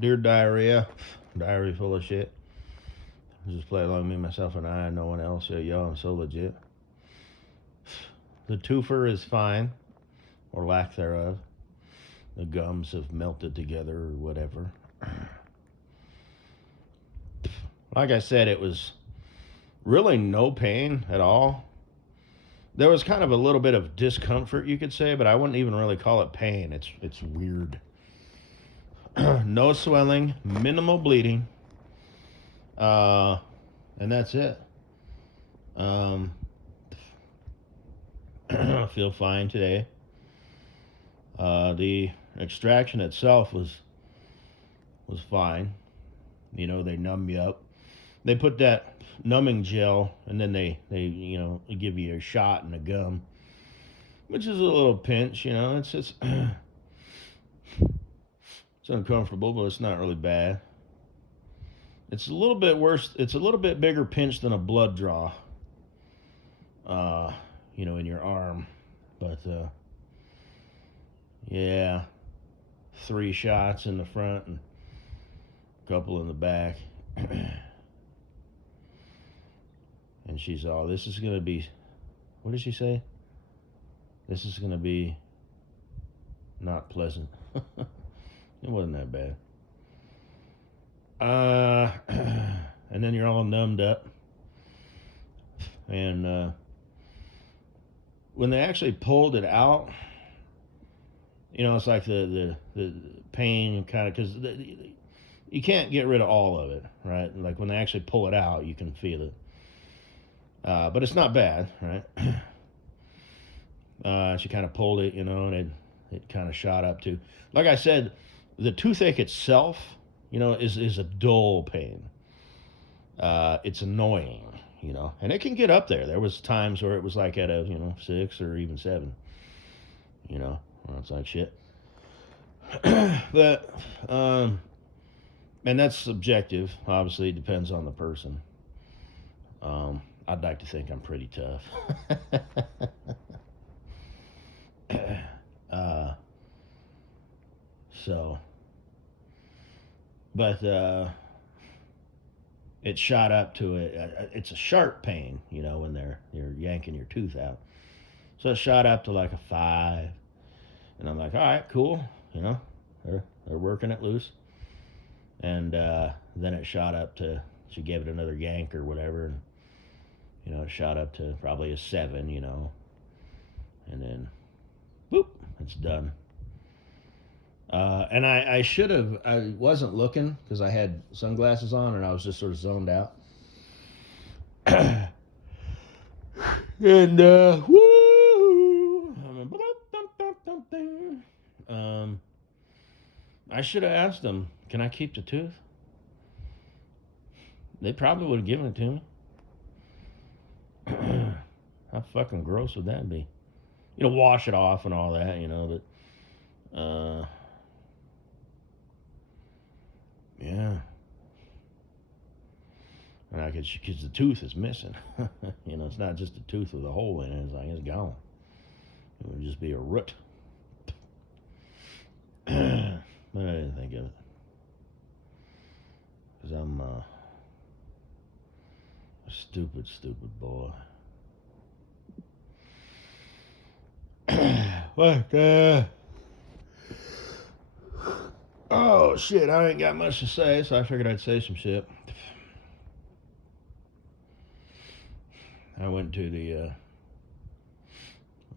Dear diarrhea. Diarrhea full of shit. Just play along me, myself, and I, and no one else. Yo, I'm so legit. The twofer is fine, or lack thereof. The gums have melted together, or whatever. Like I said, it was really no pain at all. There was kind of a little bit of discomfort, you could say, but I wouldn't even really call it pain. It's weird. No swelling, minimal bleeding, and that's it. Um, I feel fine today. The extraction itself was fine. You know, they numb you up. They put that numbing gel, and then they give you a shot in the gum, which is a little pinch. You know, it's it's uncomfortable, but it's not really bad. It's a little bit worse. It's a little bit bigger pinch than a blood draw. Uh, in your arm, but yeah, 3 shots in the front and a couple in the back. And she's all, this is gonna be, what did she say? This is gonna be not pleasant. It wasn't that bad. And then you're all numbed up. And when they actually pulled it out, it's like the pain kind of, because you can't get rid of all of it, right? Like when they actually pull it out, you can feel it. But it's not bad, right? She kind of pulled it, and it kind of shot up to, like I said, the toothache itself, is a dull pain. It's annoying, and it can get up there. There was times where it was like at a, 6 or even 7, where it's like shit. But, and that's subjective. Obviously, it depends on the person. I'd like to think I'm pretty tough. So, but it shot up to it. It's a sharp pain, when you're yanking your tooth out. So it shot up to like a 5, and I'm like, all right, cool, they're working it loose, and then it shot up to. She gave it another yank or whatever, and it shot up to probably a 7, and then boop, it's done. And I should have, I wasn't looking because I had sunglasses on and I was just sort of zoned out. And, woo! I should have asked them, can I keep the tooth? They probably would have given it to me. How fucking gross would that be? Wash it off and all that, but, yeah. And I could, because the tooth is missing. It's not just a tooth with a hole in it. It's like it's gone. It would just be a root. But I didn't think of it. Because I'm a stupid, stupid boy. What? Oh, shit, I ain't got much to say, so I figured I'd say some shit. I went to the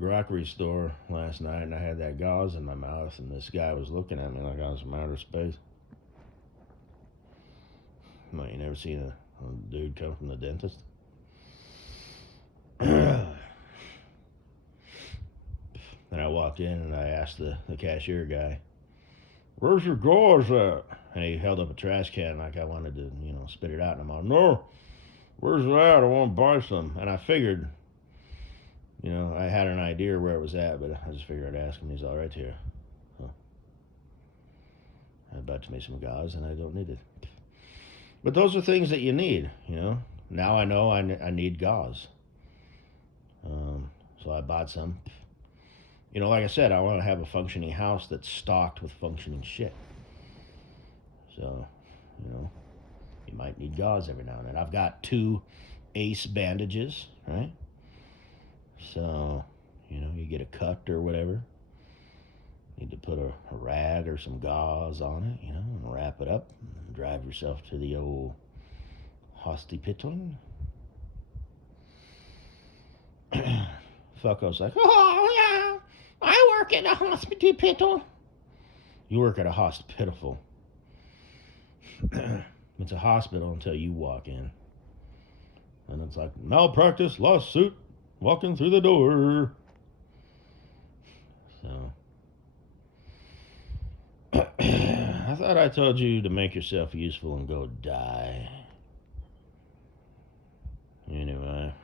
grocery store last night, and I had that gauze in my mouth, and this guy was looking at me like I was from outer space. Like, you never seen a dude come from the dentist? And I walked in, and I asked the cashier guy, where's your gauze at? And he held up a trash can like I wanted to, spit it out. And I'm like, no, where's it at? I want to buy some. And I figured, I had an idea where it was at, but I just figured I'd ask him. He's all right here. Huh. I bought me some gauze, and I don't need it. But those are things that you need, Now I know I need gauze. So I bought some. Like I said, I want to have a functioning house that's stocked with functioning shit. So, you know, you might need gauze every now and then. I've got 2 ace bandages, right? So, you know, you get a cut or whatever. Need to put a rag or some gauze on it, you know, and wrap it up and drive yourself to the old hospital. Fucko's like, oh, yeah, I work at a hospital. You work at a hospital. It's a hospital until you walk in. And it's like, malpractice, lawsuit, walking through the door. So, I thought I told you to make yourself useful and go die. Anyway.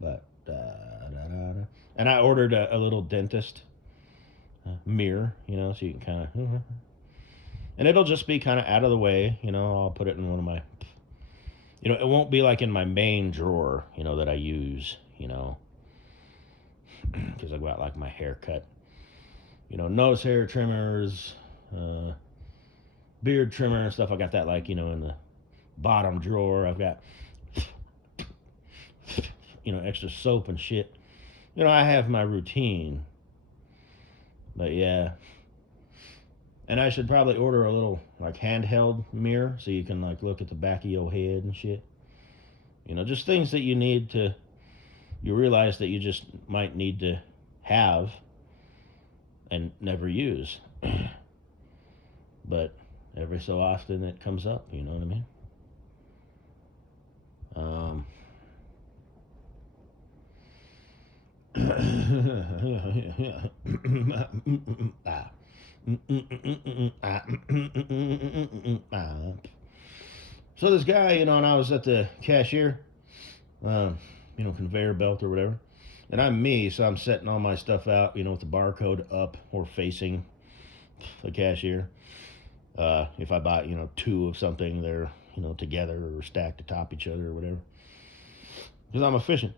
But, and I ordered a little dentist mirror, you know, so you can kind of, and it'll just be kind of out of the way, you know. I'll put it in one of my, you know, it won't be like in my main drawer, you know, that I use, you know, because I've got like my haircut, you know, nose hair trimmers, beard trimmer and stuff. I got that like, you know, in the bottom drawer. I've got, you know, extra soap and shit. You know, I have my routine. But yeah. And I should probably order a little like handheld mirror so you can like look at the back of your head and shit. You know, just things that you need to, you realize that you just might need to have and never use. But every so often it comes up, you know what I mean? So this guy, you know, and I was at the cashier, you know, conveyor belt or whatever, and I'm me, so I'm setting all my stuff out, you know, with the barcode up or facing the cashier. If I buy, you know, 2 of something, they're, you know, together or stacked atop each other or whatever, because I'm efficient.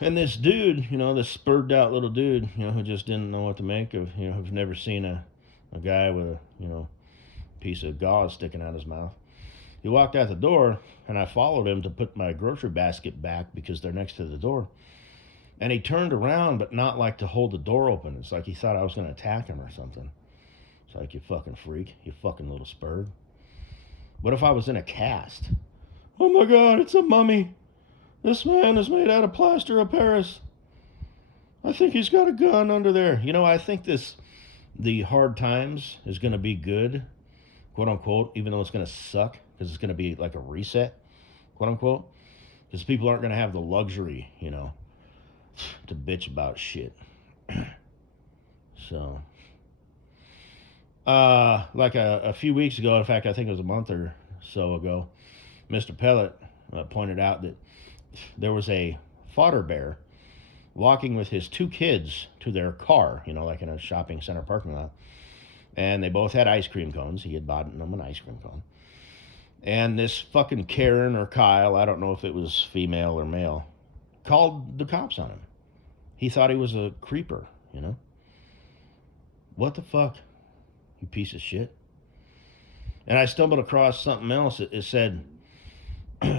And this dude, you know, this spurred out little dude, you know, who just didn't know what to make of, you know, who've never seen a guy with a, you know, piece of gauze sticking out his mouth. He walked out the door, and I followed him to put my grocery basket back because they're next to the door. And he turned around, but not like to hold the door open. It's like he thought I was going to attack him or something. It's like, you fucking freak, you fucking little spurd. What if I was in a cast? Oh my God, it's a mummy. This man is made out of plaster of Paris. I think he's got a gun under there. You know, I think the hard times is going to be good, quote unquote, even though it's going to suck because it's going to be like a reset, quote unquote, because people aren't going to have the luxury, you know, to bitch about shit. So, like a few weeks ago, in fact, I think it was a month or so ago, Mr. Pellet pointed out that there was a fodder bear walking with his 2 kids to their car, you know, like in a shopping center parking lot. And they both had ice cream cones. He had bought them an ice cream cone. And this fucking Karen or Kyle, I don't know if it was female or male, called the cops on him. He thought he was a creeper, you know? What the fuck, you piece of shit? And I stumbled across something else. It said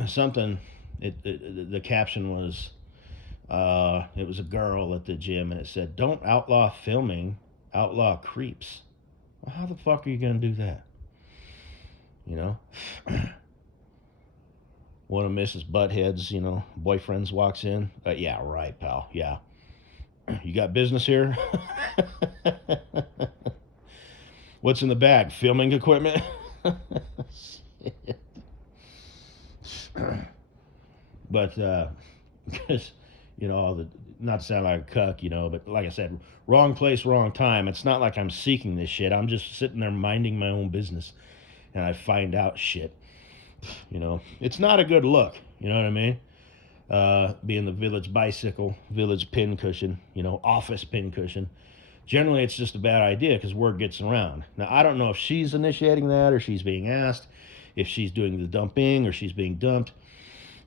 something, the caption was, it was a girl at the gym, and it said, "Don't outlaw filming, outlaw creeps." Well, how the fuck are you going to do that? You know? One of Mrs. Butthead's, you know, boyfriends walks in. Yeah, right, pal. Yeah. You got business here? What's in the bag? Filming equipment? But, because, you know, all the, not to sound like a cuck, you know, but like I said, wrong place, wrong time. It's not like I'm seeking this shit. I'm just sitting there minding my own business, and I find out shit. You know, it's not a good look. You know what I mean? Being the village bicycle, village pin cushion, you know, office pin cushion. Generally, it's just a bad idea because word gets around. Now, I don't know if she's initiating that or she's being asked, if she's doing the dumping or she's being dumped.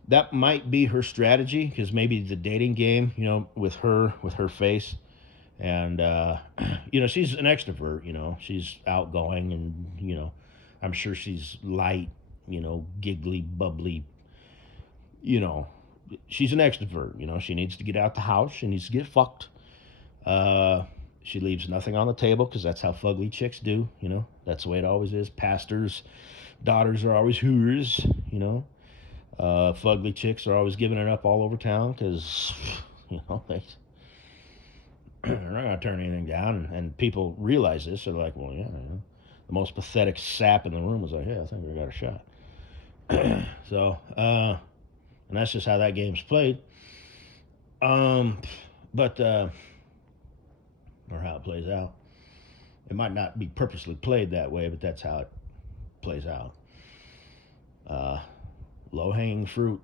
That might be her strategy because maybe the dating game, with her face, and she's an extrovert. She's outgoing, and I'm sure she's light, giggly, bubbly. You know, she's an extrovert. She needs to get out the house. She needs to get fucked. Uh, she leaves nothing on the table because that's how fugly chicks do. That's the way it always is. Pastors' daughters are always hooters. Fugly chicks are always giving it up all over town because they're not gonna turn anything down, and people realize this. They're like, well, yeah, the most pathetic sap in the room was like, yeah, I think we got a shot. So, and that's just how that game's played. But or how it plays out. It might not be purposely played that way, but that's how it plays out. Uh, Low hanging fruit.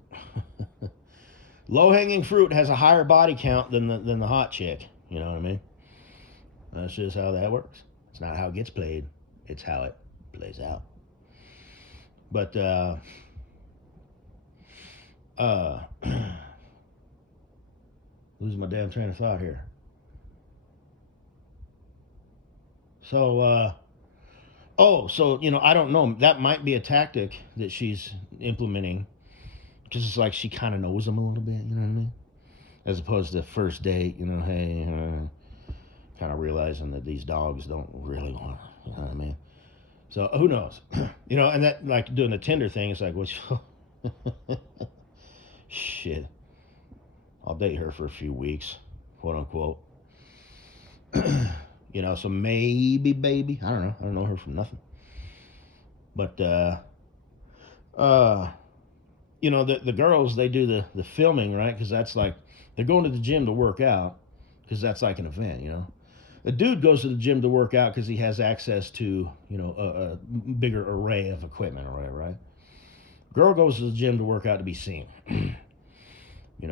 Low hanging fruit has a higher body count than the hot chick. You know what I mean? That's just how that works. It's not how it gets played. It's how it plays out. But losing my damn train of thought here. So I don't know. That might be a tactic that she's implementing because it's like she kind of knows him a little bit. You know what I mean? As opposed to first date. Hey, kind of realizing that these dogs don't really want. You know what I mean? So who knows? And that like doing the Tinder thing. It's like, well, shit. I'll date her for a few weeks, quote unquote. So maybe, baby. I don't know. I don't know her from nothing. But the girls, they do the filming, right? Because that's like they're going to the gym to work out because that's like an event. A dude goes to the gym to work out because he has access to a bigger array of equipment or whatever, right? Girl goes to the gym to work out to be seen.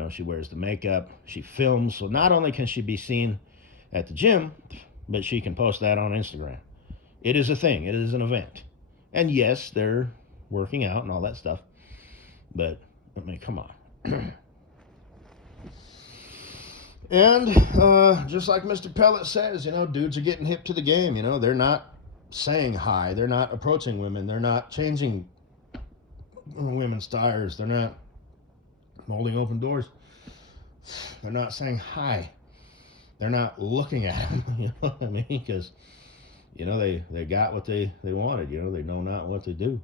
She wears the makeup, she films, so not only can she be seen at the gym, but she can post that on Instagram. It is a thing. It is an event. And yes, they're working out and all that stuff. But, I mean, come on. And just like Mr. Pellet says, dudes are getting hip to the game. They're not saying hi. They're not approaching women. They're not changing women's tires. They're not holding open doors. They're not saying hi. They're not looking at them. You know what I mean? Because, they got what they wanted. They know not what to do.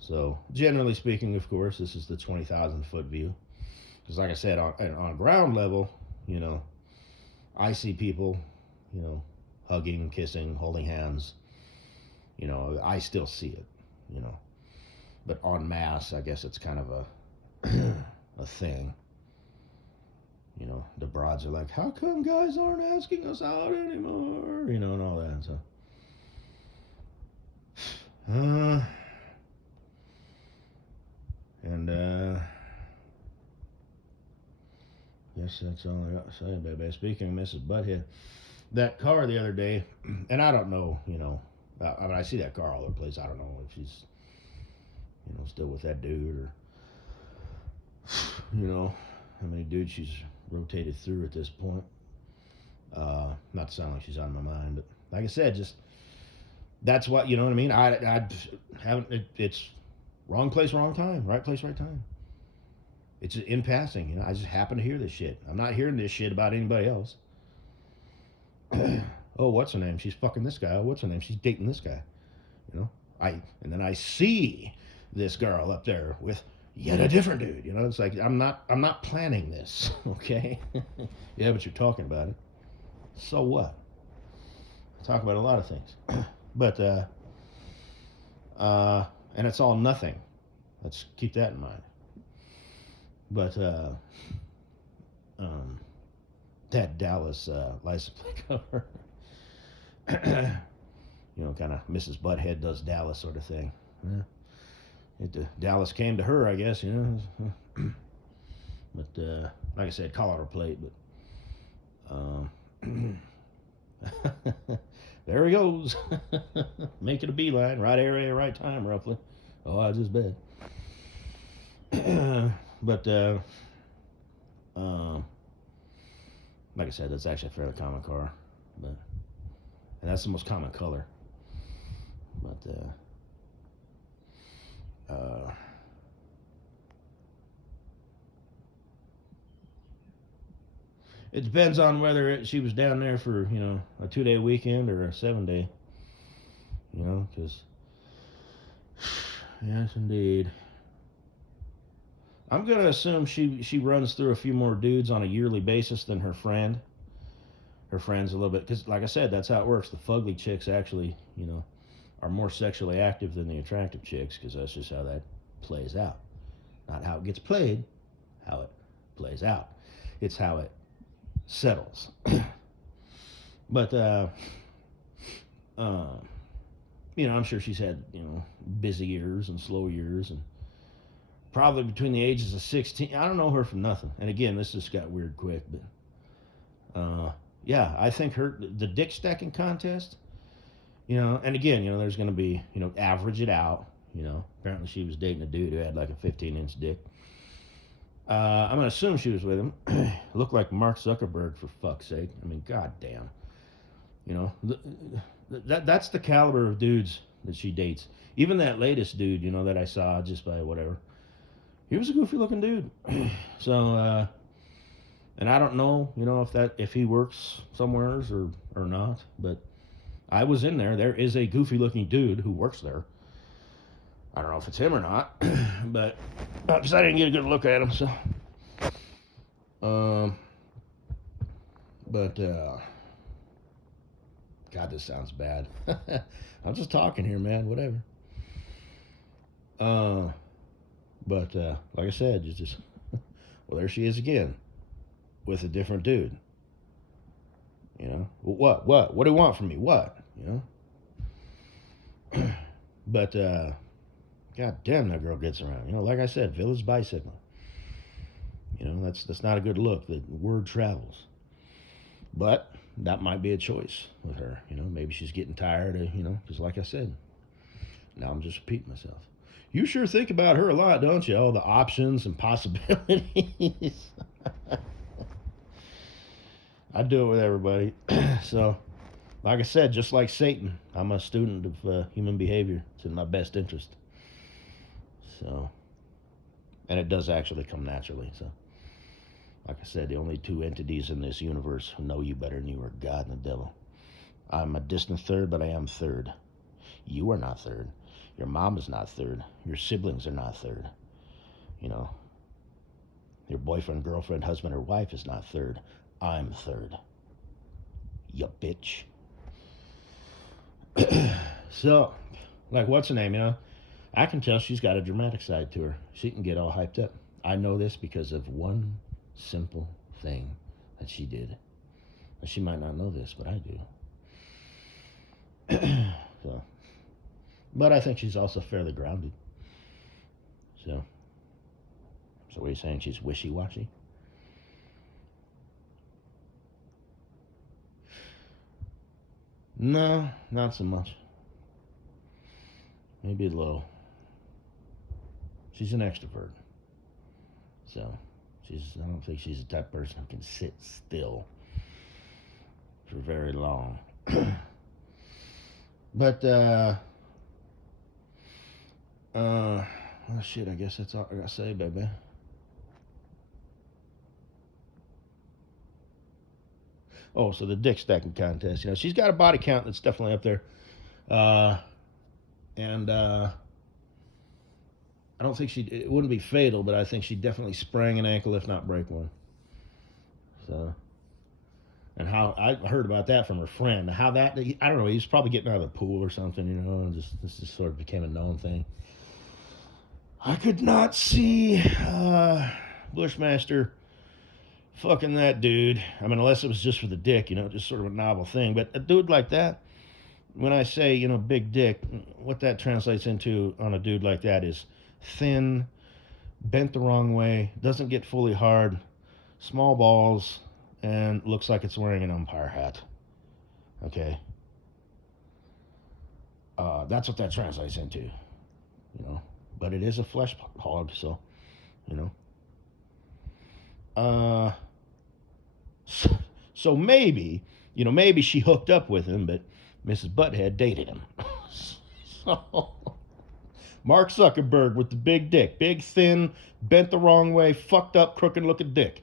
So, generally speaking, of course, this is the 20,000 foot view. Because, like I said, on ground level, I see people, hugging, kissing, holding hands. I still see it, But en masse, I guess it's kind of a thing. The broads are like, how come guys aren't asking us out anymore? And all that. So, guess that's all I got to say, baby. Speaking of Mrs. Butthead, that car the other day, and I don't know, I see that car all over the place. I don't know if she's, still with that dude or, how many dudes she's rotated through at this point. Not to sound like she's on my mind, but like I said, just that's what you know what I mean. I haven't. It's wrong place, wrong time. Right place, right time. It's in passing. I just happen to hear this shit. I'm not hearing this shit about anybody else. Oh, what's her name? She's fucking this guy. Oh, what's her name? She's dating this guy. And then I see this girl up there with yet a different dude. It's like I'm not planning this, okay? Yeah, but you're talking about it. So what? I talk about a lot of things. But and it's all nothing. Let's keep that in mind. But that Dallas license plate cover, kind of Mrs. Butthead does Dallas sort of thing. Yeah. Dallas came to her, I guess, But like I said, Colorado plate. But there he goes, making a beeline, right area, right time, roughly. Oh, I just bet. But um, like I said, that's actually a fairly common car, but and that's the most common color. But it depends on whether she was down there for a 2 day weekend or a 7 day. Because yes, indeed. I'm gonna assume she runs through a few more dudes on a yearly basis than her friend. Her friend's a little bit because, like I said, that's how it works. The fugly chicks actually, are more sexually active than the attractive chicks because that's just how that plays out. Not how it gets played, how it plays out. It's how it settles. But uh, I'm sure she's had busy years and slow years, and probably between the ages of 16. I don't know her from nothing. And again, this just got weird quick, but yeah, I think the dick stacking contest. And again, there's going to be, average it out. Apparently she was dating a dude who had like a 15-inch dick. I'm going to assume she was with him. Looked like Mark Zuckerberg, for fuck's sake. I mean, goddamn. That's the caliber of dudes that she dates. Even that latest dude, that I saw just by whatever. He was a goofy looking dude. So, and I don't know, if he works somewheres or not, but I was in there. There is a goofy looking dude who works there. I don't know if it's him or not, but because I didn't get a good look at him, so. But God, this sounds bad. I'm just talking here, man. Whatever. But like I said, just well, there she is again with a different dude. What do you want from me? What? But God damn, that girl gets around. Like I said, village bicycle. That's not a good look. The word travels. But that might be a choice with her. Maybe she's getting tired of, because like I said, now I'm just repeating myself. You sure think about her a lot, don't you? All the options and possibilities. I do it with everybody. So, like I said, just like Satan, I'm a student of human behavior. It's in my best interest. So, and it does actually come naturally. So, like I said, the only two entities in this universe who know you better than you are God and the devil. I'm a distant third, but I am third. You are not third. Your mom is not third. Your siblings are not third. Your boyfriend, girlfriend, husband, or wife is not third. I'm third. You bitch. So, like, what's her name, I can tell she's got a dramatic side to her. She can get all hyped up. I know this because of one simple thing that she did. And she might not know this, but I do. So, but I think she's also fairly grounded. So what are you saying? She's wishy-washy? No, not so much. Maybe a little. She's an extrovert. So, I don't think she's the type of person who can sit still for very long. But, well, shit, I guess that's all I gotta say, baby. Oh, so the dick stacking contest. She's got a body count that's definitely up there. And I don't think it wouldn't be fatal, but I think she definitely sprang an ankle, if not break one. So, and how I heard about that from her friend. How that, I don't know, he was probably getting out of the pool or something, and this just sort of became a known thing. I could not see Bushmaster fucking that dude. I mean, unless it was just for the dick, just sort of a novel thing. But a dude like that, when I say, big dick, what that translates into on a dude like that is thin, bent the wrong way, doesn't get fully hard, small balls, and looks like it's wearing an umpire hat. Okay? That's what that translates into. But it is a flesh hog, so you know. Uh, so, so maybe, maybe she hooked up with him, but Mrs. Butthead dated him. So, Mark Zuckerberg with the big dick, big, thin, bent the wrong way, fucked up, crooked looking dick.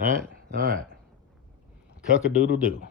All right, all right. Cock-a-doodle-doo.